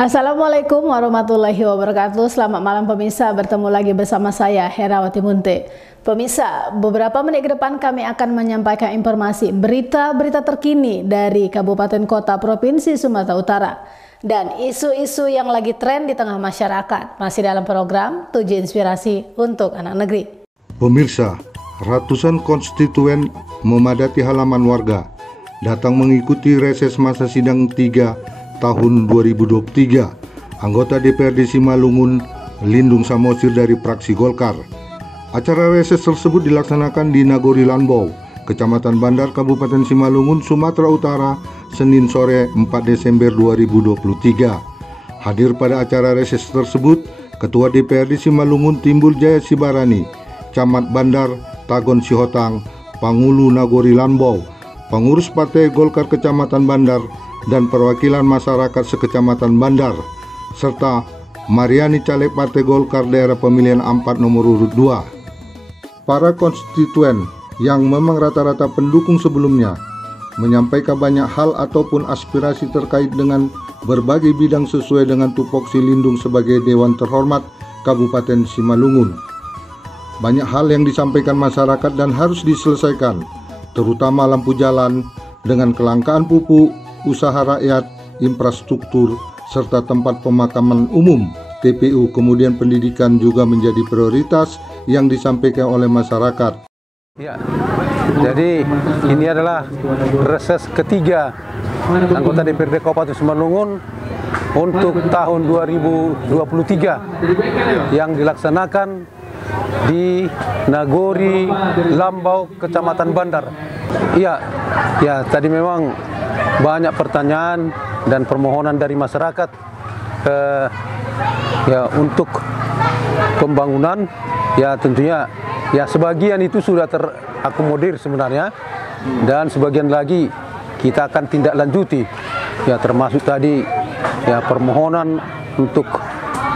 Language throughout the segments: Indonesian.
Assalamualaikum warahmatullahi wabarakatuh. Selamat malam pemirsa, bertemu lagi bersama saya Herawati Munte. Pemirsa, beberapa menit ke depan kami akan menyampaikan informasi berita-berita terkini dari Kabupaten Kota Provinsi Sumatera Utara dan isu-isu yang lagi tren di tengah masyarakat. Masih dalam program 7 Inspirasi untuk Anak Negeri. Pemirsa, ratusan konstituen memadati halaman warga datang mengikuti reses masa sidang 3 tahun 2023 anggota DPRD Simalungun Lindung Samosir dari fraksi Golkar. Acara reses tersebut dilaksanakan di Nagori Lanbau, Kecamatan Bandar, Kabupaten Simalungun, Sumatera Utara, Senin sore 4 Desember 2023. Hadir pada acara reses tersebut Ketua DPRD Simalungun Timbul Jaya Sibarani, Camat Bandar Tagon Sihotang, Pangulu Nagori Lanbau, pengurus Partai Golkar Kecamatan Bandar, dan perwakilan masyarakat sekecamatan Bandar, serta Mariani caleg Partai Golkar daerah pemilihan 4 nomor urut 2. Para konstituen yang memang rata-rata pendukung sebelumnya menyampaikan banyak hal ataupun aspirasi terkait dengan berbagai bidang sesuai dengan tupoksi Lindung sebagai Dewan Terhormat Kabupaten Simalungun. Banyak hal yang disampaikan masyarakat dan harus diselesaikan, terutama lampu jalan dengan kelangkaan pupuk, usaha rakyat, infrastruktur, serta tempat pemakaman umum (TPU). Kemudian pendidikan juga menjadi prioritas yang disampaikan oleh masyarakat. Ya, jadi ini adalah reses ketiga anggota DPRD Kabupaten Simalungun untuk tahun 2023 yang dilaksanakan di Nagori Lambau, Kecamatan Bandar. Iya, tadi memang banyak pertanyaan dan permohonan dari masyarakat untuk pembangunan. Ya tentunya sebagian itu sudah terakomodir sebenarnya, dan sebagian lagi kita akan tindak lanjuti, termasuk tadi permohonan untuk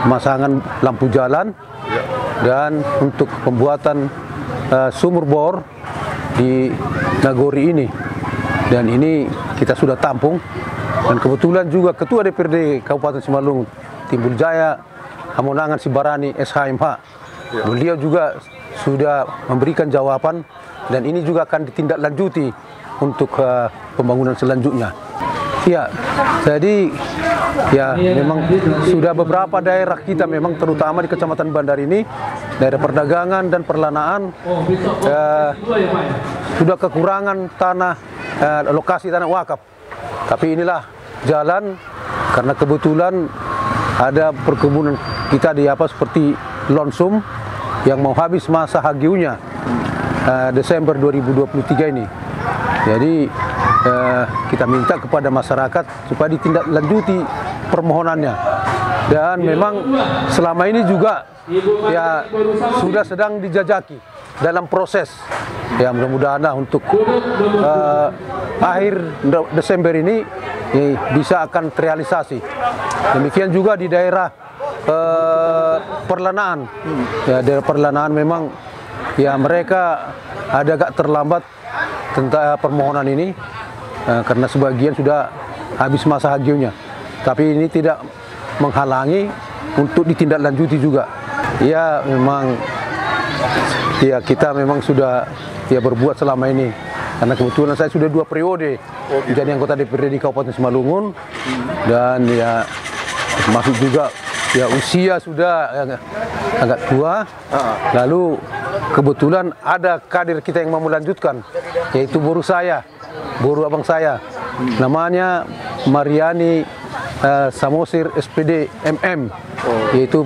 pemasangan lampu jalan dan untuk pembuatan sumur bor di Nagori ini. Dan ini kita sudah tampung, dan kebetulan juga Ketua DPRD Kabupaten Simalungun Timbul Jaya Hamonangan Sibarani SHMH, beliau juga sudah memberikan jawaban, dan ini juga akan ditindaklanjuti untuk pembangunan selanjutnya. Jadi memang sudah beberapa daerah kita memang terutama di Kecamatan Bandar ini, daerah perdagangan dan perlanaan sudah kekurangan tanah, lokasi tanah wakaf. Tapi inilah jalan, karena kebetulan ada perkebunan kita di seperti Lonsum yang mau habis masa hagiunya Desember 2023 ini. Jadi kita minta kepada masyarakat supaya ditindaklanjuti permohonannya. Dan memang selama ini juga sudah sedang dijajaki dalam proses. Mudah-mudahan untuk akhir Desember ini bisa akan terrealisasi. Demikian juga di daerah perlanaan. Daerah perlanaan memang mereka ada agak terlambat tentang permohonan ini, karena sebagian sudah habis masa hagiunya. Tapi ini tidak menghalangi untuk ditindaklanjuti juga. Memang kita memang sudah berbuat selama ini, karena kebetulan saya sudah 2 periode menjadi anggota DPRD di Kabupaten Simalungun, dan termasuk juga usia sudah agak tua. Lalu kebetulan ada kader kita yang mau melanjutkan, yaitu boru abang saya, namanya Mariani Samosir SPD MM, yaitu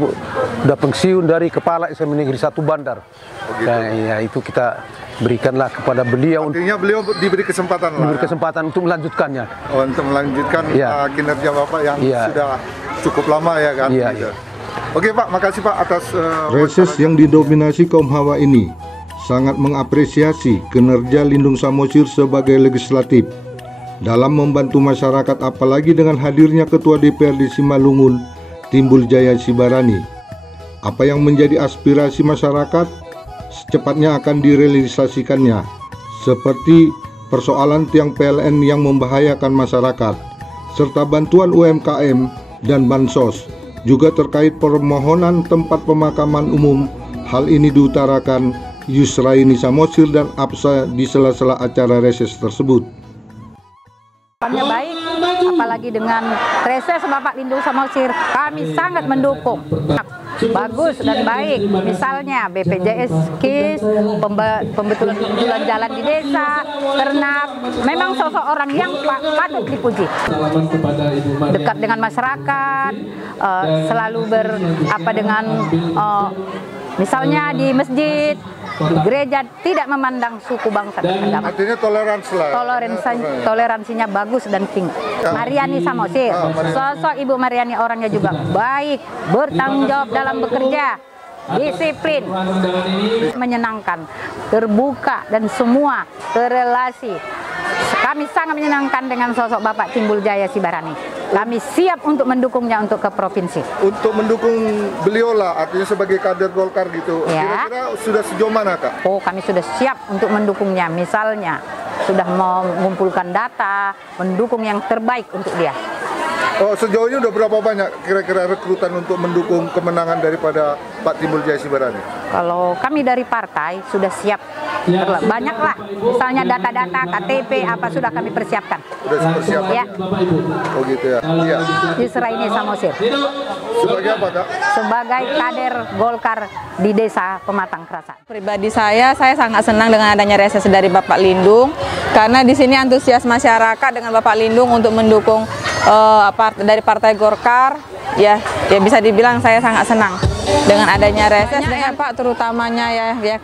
sudah pensiun dari Kepala SMA Negeri 1 Bandar. Itu kita berikanlah kepada beliau. Artinya beliau diberi kesempatan untuk melanjutkannya. Untuk melanjutkan kinerja Bapak yang sudah cukup lama kan. Oke Pak, makasih Pak atas reses yang didominasi kaum hawa ini. Sangat mengapresiasi kinerja Lindung Samosir sebagai legislatif dalam membantu masyarakat, apalagi dengan hadirnya Ketua DPRD Simalungun Timbul Jaya Sibarani. Apa yang menjadi aspirasi masyarakat secepatnya akan direalisasikannya, seperti persoalan tiang PLN yang membahayakan masyarakat, serta bantuan UMKM dan Bansos. Juga terkait permohonan tempat pemakaman umum, hal ini diutarakan Yusraini Samosir dan Absa di sela-sela acara reses tersebut. Baik, apalagi dengan reses Bapak Lindung Samosir, kami sangat mendukung. Bagus dan baik, misalnya BPJS KIS, pembetulan jalan di desa, ternak, memang sosok orang yang patut dipuji. Dekat dengan masyarakat, selalu misalnya di masjid, di gereja, tidak memandang suku, bangsa, dan agama. Artinya toleransi lah. Toleransinya bagus dan tinggi. Mariani Samosir, sosok Ibu Mariani orangnya juga baik, bertanggung jawab dalam bekerja, disiplin, menyenangkan, terbuka, dan semua terrelasi. Kami sangat menyenangkan dengan sosok Bapak Timbul Jaya Sibarani. Kami siap untuk mendukungnya untuk ke provinsi. Untuk mendukung beliau lah, artinya sebagai kader Golkar gitu. Ya. Kira-kira sudah sejauh mana, Kak? Oh, kami sudah siap untuk mendukungnya. Misalnya, sudah mengumpulkan data, mendukung yang terbaik untuk dia. Oh, sejauh ini udah berapa banyak kira-kira rekrutan untuk mendukung kemenangan daripada Pak Timbul Jaya Sibarani? Kalau kami dari partai sudah siap, banyak lah. Misalnya data-data, KTP, apa sudah kami persiapkan. Sudah persiapkan? Ya. Oh gitu ya? Iya. Yusraini Samosir. Sebagai apa, Kak? Sebagai kader Golkar di Desa Pematang Kerasan. Pribadi saya sangat senang dengan adanya reses dari Bapak Lindung, karena di sini antusias masyarakat dengan Bapak Lindung untuk mendukung dari Partai Golkar, ya bisa dibilang saya sangat senang dengan adanya reses. Dengan Pak, terutamanya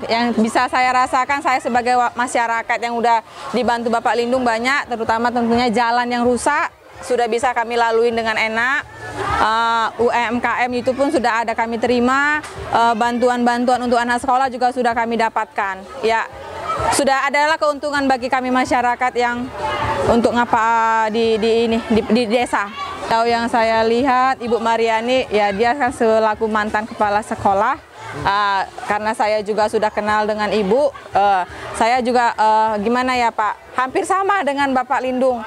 yang bisa saya rasakan, saya sebagai masyarakat yang udah dibantu Bapak Lindung banyak, terutama tentunya jalan yang rusak sudah bisa kami lalui dengan enak. UMKM itu pun sudah ada kami terima, bantuan-bantuan untuk anak sekolah juga sudah kami dapatkan. Ya, sudah adalah keuntungan bagi kami masyarakat yang untuk di desa. Tahu yang saya lihat, Ibu Mariani, ya dia kan selaku mantan kepala sekolah. Karena saya juga sudah kenal dengan Ibu, saya juga gimana ya Pak, hampir sama dengan Bapak Lindung.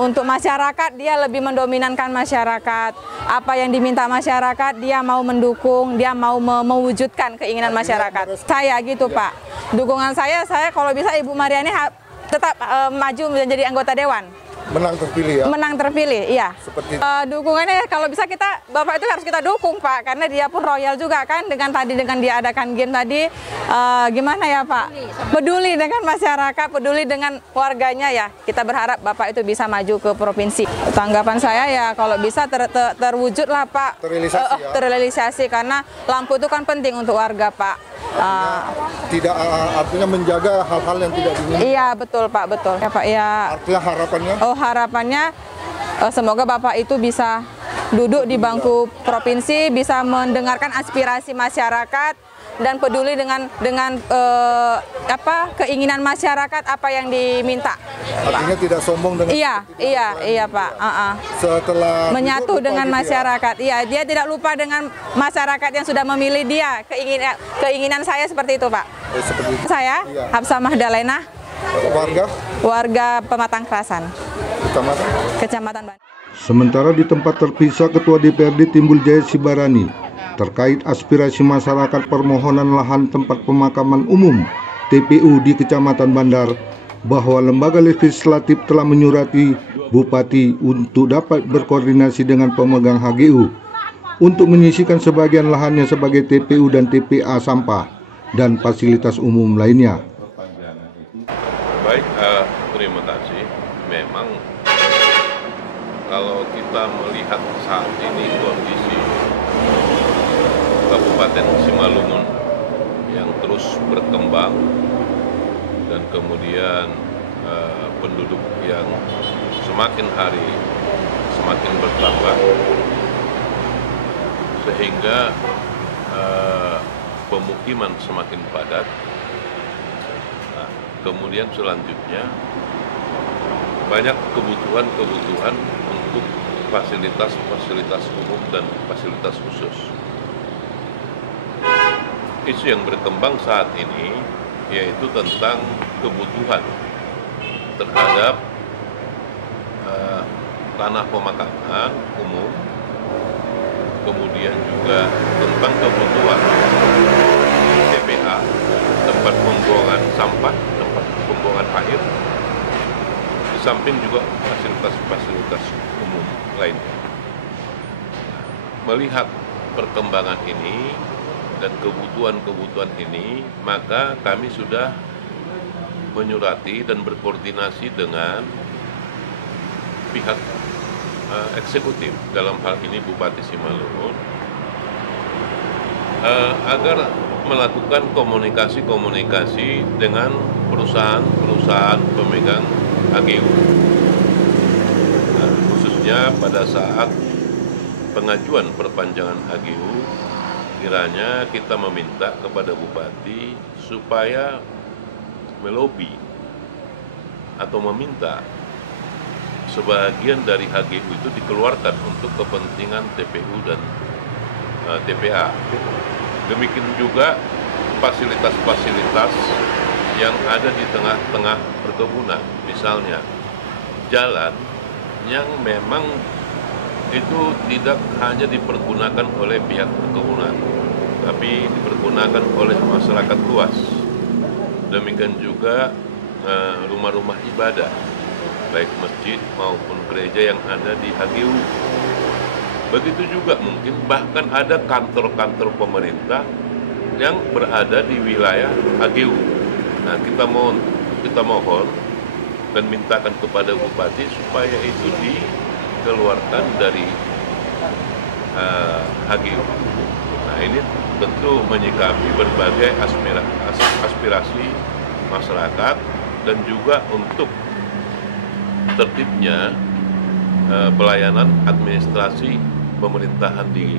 Untuk masyarakat, dia lebih mendominankan masyarakat. Apa yang diminta masyarakat, dia mau mendukung, dia mau mewujudkan keinginan masyarakat. Saya gitu Pak. Dukungan saya kalau bisa Ibu Mariani tetap maju menjadi anggota dewan. Menang terpilih ya? Menang terpilih, iya. Dukungannya kalau bisa Bapak itu harus kita dukung Pak, karena dia pun royal juga kan, dengan dia adakan game tadi, gimana ya Pak? Peduli dengan masyarakat, peduli dengan warganya ya. Kita berharap Bapak itu bisa maju ke provinsi. Tanggapan saya ya kalau bisa terwujud lah Pak. Terrealisasi, karena lampu itu kan penting untuk warga Pak. Tidak artinya menjaga hal-hal yang tidak diinginkan. Iya betul Pak, betul ya Pak ya. Artinya harapannya? Harapannya semoga Bapak itu bisa duduk di bangku provinsi, bisa mendengarkan aspirasi masyarakat dan peduli dengan keinginan masyarakat, apa yang diminta. Artinya tidak sombong dengan iya Pak. Setelah menyatu dengan masyarakat. Iya, dia tidak lupa dengan masyarakat yang sudah memilih dia. Keinginan saya seperti itu, Pak. Seperti itu. Saya Hafsah Mahdalena. Warga Pematang Kerasan. Kecamatan Bandung. Sementara di tempat terpisah, Ketua DPRD Timbul Jaya Sibarani terkait aspirasi masyarakat permohonan lahan tempat pemakaman umum TPU di Kecamatan Bandar, bahwa lembaga legislatif telah menyurati Bupati untuk dapat berkoordinasi dengan pemegang HGU untuk menyisikan sebagian lahannya sebagai TPU dan TPA sampah dan fasilitas umum lainnya. Baik, terima kasih. Memang kalau kita melihat saat ini kondisi Kabupaten Simalungun yang terus berkembang dan kemudian penduduk yang semakin hari semakin bertambah, sehingga pemukiman semakin padat. Nah, kemudian selanjutnya banyak kebutuhan untuk fasilitas umum dan fasilitas khusus. Isu yang berkembang saat ini yaitu tentang kebutuhan terhadap tanah pemakaman umum kemudian juga tentang kebutuhan TPA, tempat pembuangan sampah, tempat pembuangan air, di samping juga fasilitas-fasilitas umum lainnya. Melihat perkembangan ini dan kebutuhan-kebutuhan ini, maka kami sudah menyurati dan berkoordinasi dengan pihak eksekutif, dalam hal ini Bupati Simalungun, agar melakukan komunikasi dengan perusahaan pemegang HGU. Nah, khususnya pada saat pengajuan perpanjangan HGU, kiranya kita meminta kepada Bupati supaya melobi atau meminta sebagian dari HGU itu dikeluarkan untuk kepentingan TPU dan TPA. Demikian juga fasilitas-fasilitas yang ada di tengah-tengah perkebunan, misalnya jalan yang memang itu tidak hanya dipergunakan oleh pihak perkebunan, tapi dipergunakan oleh masyarakat luas. Demikian juga rumah-rumah ibadah, baik masjid maupun gereja yang ada di HGU. Begitu juga mungkin bahkan ada kantor-kantor pemerintah yang berada di wilayah HGU. Nah, kita mohon dan mintakan kepada Bupati supaya itu dikeluarkan dari HGU. Nah, ini tentu menyikapi berbagai aspirasi masyarakat dan juga untuk tertibnya pelayanan administrasi pemerintahan di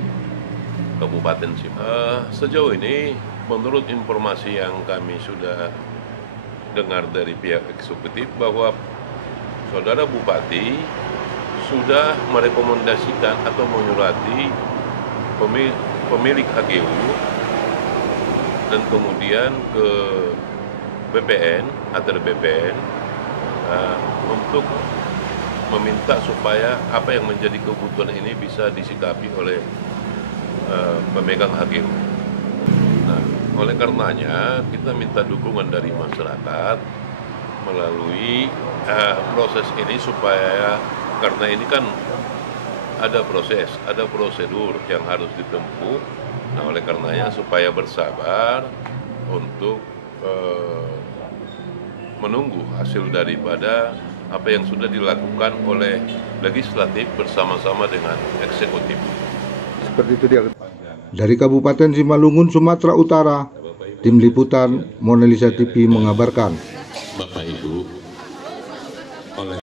Kabupaten Simalungun. Sejauh ini, menurut informasi yang kami sudah dengar dari pihak eksekutif, bahwa Saudara Bupati sudah merekomendasikan atau menyurati pemilik HGU dan kemudian ke BPN atau BPN untuk meminta supaya apa yang menjadi kebutuhan ini bisa disikapi oleh pemegang HGU. Nah, oleh karenanya kita minta dukungan dari masyarakat melalui proses ini supaya, karena ini kan ada proses, ada prosedur yang harus ditempuh. Nah, oleh karenanya supaya bersabar untuk menunggu hasil daripada apa yang sudah dilakukan oleh legislatif bersama-sama dengan eksekutif. Seperti itu dia. Dari Kabupaten Simalungun, Sumatera Utara, Tim Liputan Monalisa TV mengabarkan.